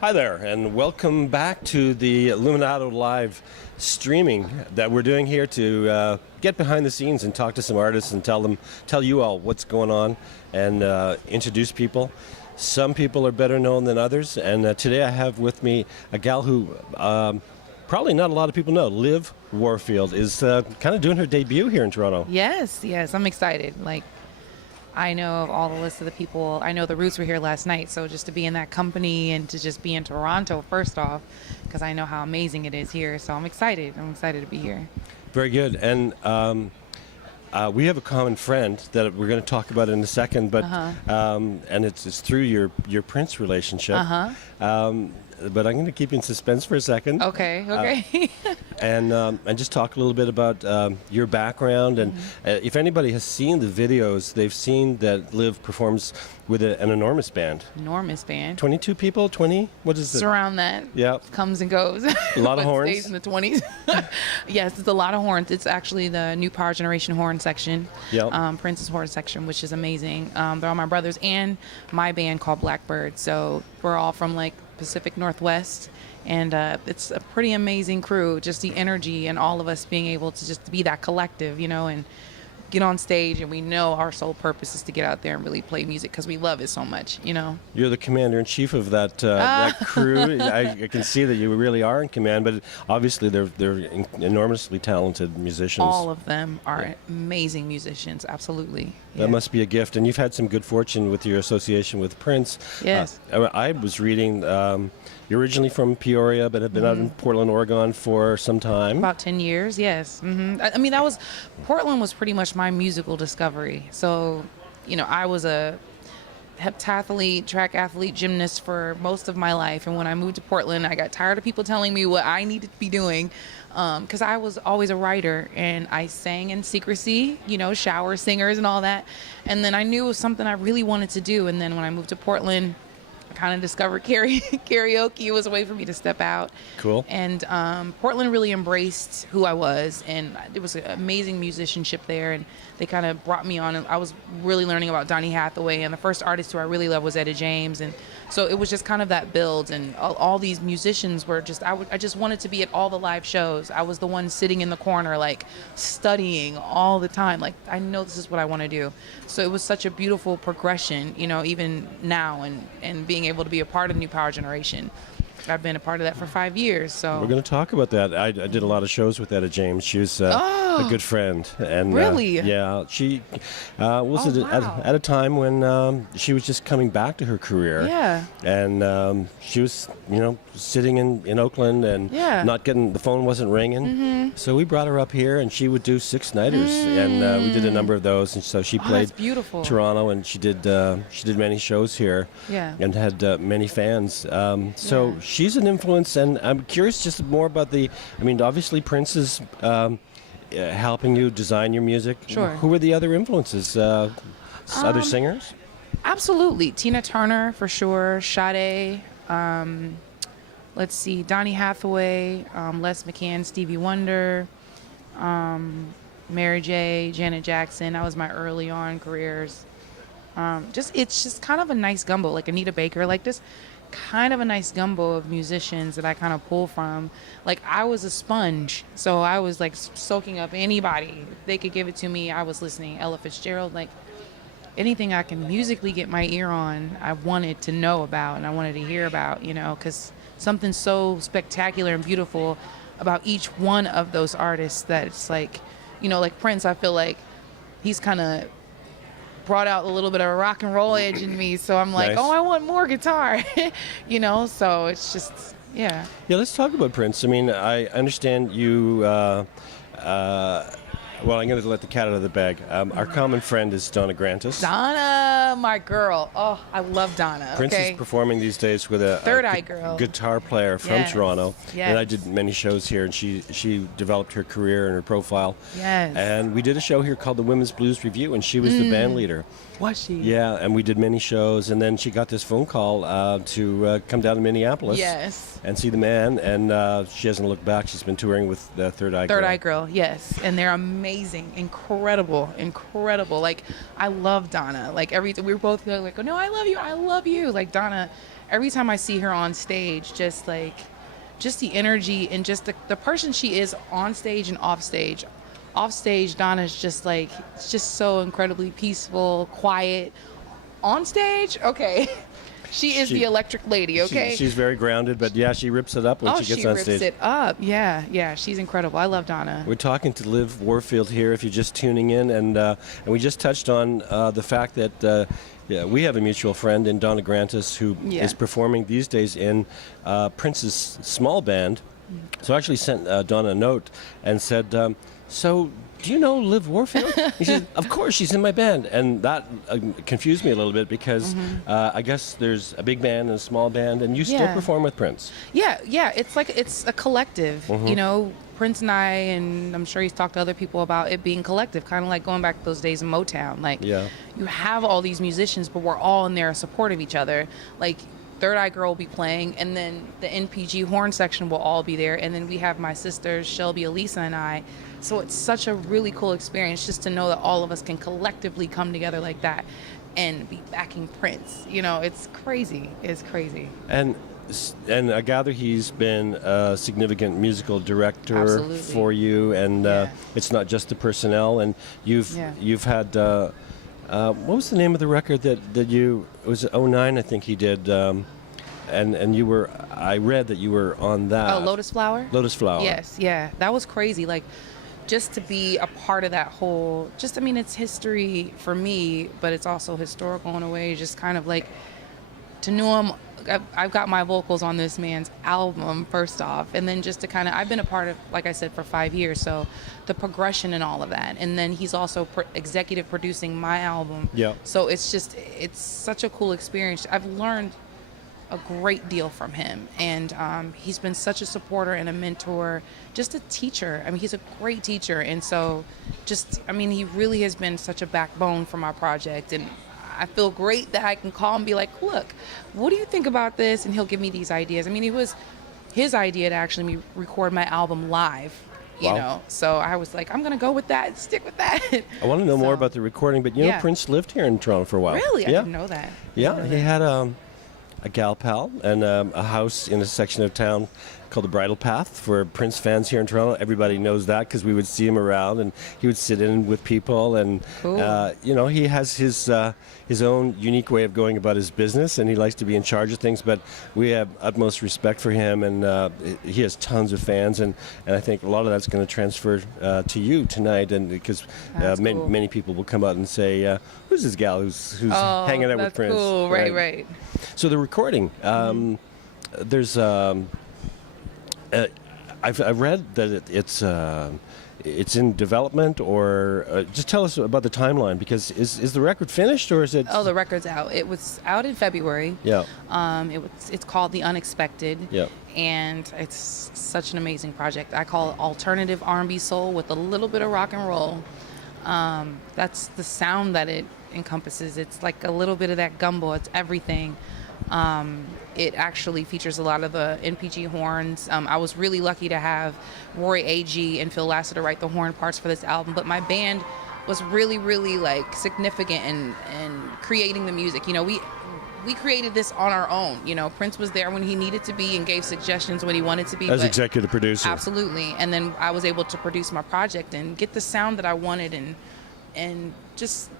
Hi there, and welcome back to the Luminato Live streaming that we're doing here to get behind the scenes and talk to some artists and tell you all what's going on and introduce people. Some people are better known than others, and today I have with me a gal who probably not a lot of people know. LiV Warfield is kind of doing her debut here in Toronto. Yes, I'm excited. I know of all the list of the people. I know the Roots were here last night, so just to be in that company and to just be in Toronto first off, because I know how amazing it is here, so I'm excited. I'm excited to be here. Very good. And we have a common friend that we're going to talk about in a second, but and it's through your Prince relationship. But I'm going to keep you in suspense for a second. Okay. And just talk a little bit about your background. And if anybody has seen the videos, they've seen that LiV performs with an enormous band. Enormous band. 22 people? 20? What is it? It's around that. Yeah. Comes and goes. A lot of horns? Stays in the 20s. Yes, it's a lot of horns. It's actually the new Power Generation horn section. Yep. Prince's horn section, which is amazing. They're all my brothers and my band called Blackbird. So we're all from Pacific Northwest, and it's a pretty amazing crew. Just the energy and all of us being able to just be that collective, and get on stage, and we know our sole purpose is to get out there and really play music because we love it so much. You're the commander-in-chief of that crew. I can see that you really are in command, but obviously they're enormously talented musicians. All of them are amazing musicians, absolutely. That must be a gift, and you've had some good fortune with your association with Prince. Yes. I was reading, you're originally from Peoria, but have been out in Portland, Oregon for some time. About 10 years, yes. Portland was pretty much my musical discovery. So, I was a heptathlete, track athlete, gymnast for most of my life. And when I moved to Portland, I got tired of people telling me what I needed to be doing. Because I was always a writer, and I sang in secrecy, shower singers and all that. And then I knew it was something I really wanted to do. And then when I moved to Portland, I kind of discovered karaoke. It was a way for me to step out. Cool. And Portland really embraced who I was, and it was an amazing musicianship there, and they kind of brought me on. And I was really learning about Donny Hathaway, and the first artist who I really loved was Etta James, and so it was just kind of that build, and all these musicians were just, I just wanted to be at all the live shows. I was the one sitting in the corner, studying all the time. I know this is what I want to do. So it was such a beautiful progression, even now, and being able to be a part of New Power Generation. I've been a part of that for 5 years. So we're going to talk about that. I did a lot of shows with Etta James. She was a good friend. And really? Yeah. She was at a time when she was just coming back to her career. Yeah. And she was, sitting in Oakland and not getting, the phone wasn't ringing. So we brought her up here, and she would do 6-nighters, and we did a number of those. And so she played that's beautiful. Toronto, and she did many shows here. Yeah. And had many fans. She's an influence, and I'm curious just more about obviously Prince is helping you design your music. Sure. Who were the other influences? Other singers? Absolutely. Tina Turner, for sure. Sade. Let's see. Donny Hathaway, Les McCann, Stevie Wonder, Mary J., Janet Jackson. That was my early on careers. It's just kind of a nice gumbo, like Anita Baker, this kind of a nice gumbo of musicians that I kind of pull from. I was a sponge, so I was soaking up anybody. They could give it to me. I was listening. Ella Fitzgerald, anything I can musically get my ear on, I wanted to know about and I wanted to hear about, because something so spectacular and beautiful about each one of those artists that it's like Prince, I feel like he's kind of brought out a little bit of a rock and roll edge in me, so I'm like, nice. Oh, I want more guitar. So it's just, yeah. Let's talk about Prince. I understand you well, I'm going to let the cat out of the bag. Our common friend is Donna Grant. Donna, my girl. Oh, I love Donna. Prince is performing these days with a Third Eye Girl guitar player from Toronto. Yes. And I did many shows here, and she developed her career and her profile. Yes. And we did a show here called the Women's Blues Review, and she was the band leader. Was she? Yeah, and we did many shows, and then she got this phone call to come down to Minneapolis. Yes. And see the man, and she hasn't looked back. She's been touring with Third Eye Girl. Third Eye Girl, yes. And they're amazing, incredible. I love Donna. Every we were both like, oh, no, I love you. Donna every time I see her on stage, just the energy and just the person she is on stage and off stage. Off stage, Donna's just like, it's just so incredibly peaceful, quiet. On stage, okay. She is the electric lady, okay? She's very grounded, but yeah, she rips it up when she gets on stage. Oh, she rips it up. Yeah, she's incredible. I love Donna. We're talking to LiV Warfield here, if you're just tuning in, and we just touched on the fact that we have a mutual friend in Donna Grant who is performing these days in Prince's small band. So I actually sent Donna a note and said, so do you know LiV Warfield? He said, of course, she's in my band. And that confused me a little bit because I guess there's a big band and a small band, and you still perform with Prince. Yeah, it's a collective, you know. Prince and I, and I'm sure he's talked to other people about it being collective, kind of like going back to those days in Motown. Like, you have all these musicians, but we're all in there in support of each other. Like, Third Eye Girl will be playing, and then the NPG Hornz section will all be there, and then we have my sisters, Shelby, Elisa, and I. So it's such a really cool experience just to know that all of us can collectively come together like that and be backing Prince. You know, it's crazy. It's crazy. And I gather he's been a significant musical director for you, and it's not just the personnel. And you've had what was the name of the record that you, it was 09, I think he did, and you were, I read that you were on that. Oh, Lotus Flower? Lotus Flower. Yes, yeah, that was crazy. Like, just to be a part of that whole, I mean, it's history for me, but it's also historical in a way, just kind of like to know him. I've got my vocals on this man's album, first off, and then just to kind of, I've been a part of, like I said, for 5 years, so the progression and all of that. And then he's also executive producing my album. Yeah. So it's just, it's such a cool experience. I've learned a great deal from him, and he's been such a supporter and a mentor, just a teacher. I mean, he's a great teacher, and so just, I mean, he really has been such a backbone for my project, and I feel great that I can call and be like, look, what do you think about this? And he'll give me these ideas. I mean, it was his idea to actually record my album live, you know, so I was like, I'm going to go with that, stick with that. I want to know more about the recording, but you know, Prince lived here in Toronto for a while. Really? I didn't know that. Yeah, he had a gal pal and a house in a section of town called the Bridle Path for Prince fans here in Toronto. Everybody knows that because we would see him around, and he would sit in with people, and you know, he has his own unique way of going about his business, and he likes to be in charge of things, but we have utmost respect for him, and he has tons of fans, and I think a lot of that's going to transfer to you tonight, and because many people will come out and say, who's this gal who's hanging out with Prince? Cool. Right. So the recording, there's I've read that it's in development, or just tell us about the timeline, because is the record finished, or is it? Oh, the record's out. It was out in February. Yeah. It's called The Unexpected. Yeah. And it's such an amazing project. I call it alternative R&B soul with a little bit of rock and roll. That's the sound that it encompasses. It's like a little bit of that gumbo. It's everything. It actually features a lot of the NPG horns. I was really lucky to have Roy A.G. and Phil Lassiter write the horn parts for this album, but my band was really, really like significant in creating the music. You know, we created this on our own. You know, Prince was there when he needed to be and gave suggestions when he wanted to be. As executive producer. Absolutely. And then I was able to produce my project and get the sound that I wanted, and just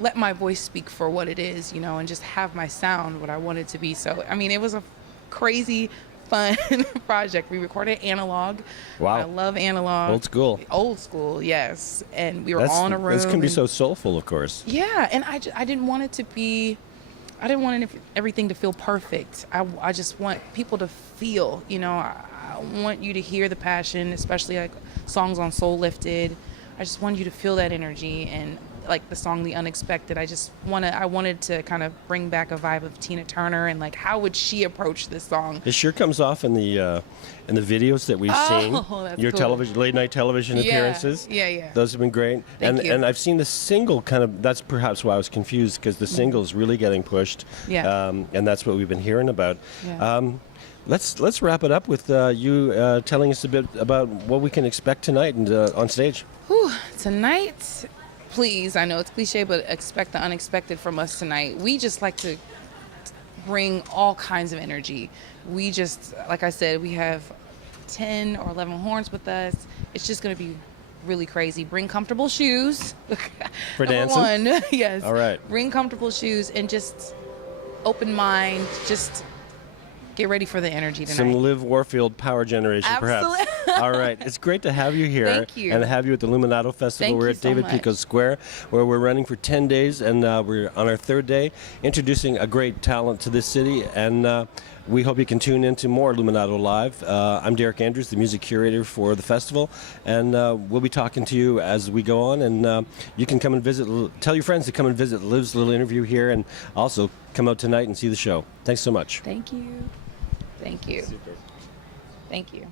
let my voice speak for what it is, you know, and just have my sound what I want it to be. So, I mean, it was a crazy, fun project. We recorded analog. Wow. I love analog. Old school. Old school, yes. And we were all in a room. This can be so soulful, of course. Yeah, and I didn't want it to be, I didn't want everything to feel perfect. I just want people to feel, you know, I want you to hear the passion, especially like songs on Soul Lifted. I just wanted you to feel that energy, and like the song The Unexpected, I wanted to kind of bring back a vibe of Tina Turner, and like how would she approach this song. It sure comes off in the videos that we've seen. That's your cool. television, late night television appearances. Yeah. Those have been great. Thank you. And I've seen the single kind of, that's perhaps why I was confused, because the single's really getting pushed. Yeah. And that's what we've been hearing about. Yeah. Let's wrap it up with you telling us a bit about what we can expect tonight and on stage. Tonight, please, I know it's cliche, but expect the unexpected from us tonight. We just like to bring all kinds of energy. We just, like I said, we have 10 or 11 horns with us. It's just going to be really crazy. Bring comfortable shoes. For Number dancing? one, yes. All right. Bring comfortable shoes and just open mind. Just get ready for the energy tonight. Some LiV Warfield power generation, Absolutely. perhaps. All right. It's great to have you here. Thank you. And have you at the Luminato Festival. Thank We're you at so David much. Pico Square, where we're running for 10 days, and we're on our third day, introducing a great talent to this city, and we hope you can tune into more Luminato Live. I'm Derek Andrews, the music curator for the festival, and we'll be talking to you as we go on, and you can come and visit, tell your friends to come and visit LiV's little interview here, and also come out tonight and see the show. Thanks so much. Thank you. Thank you. Super. Thank you.